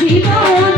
জীবন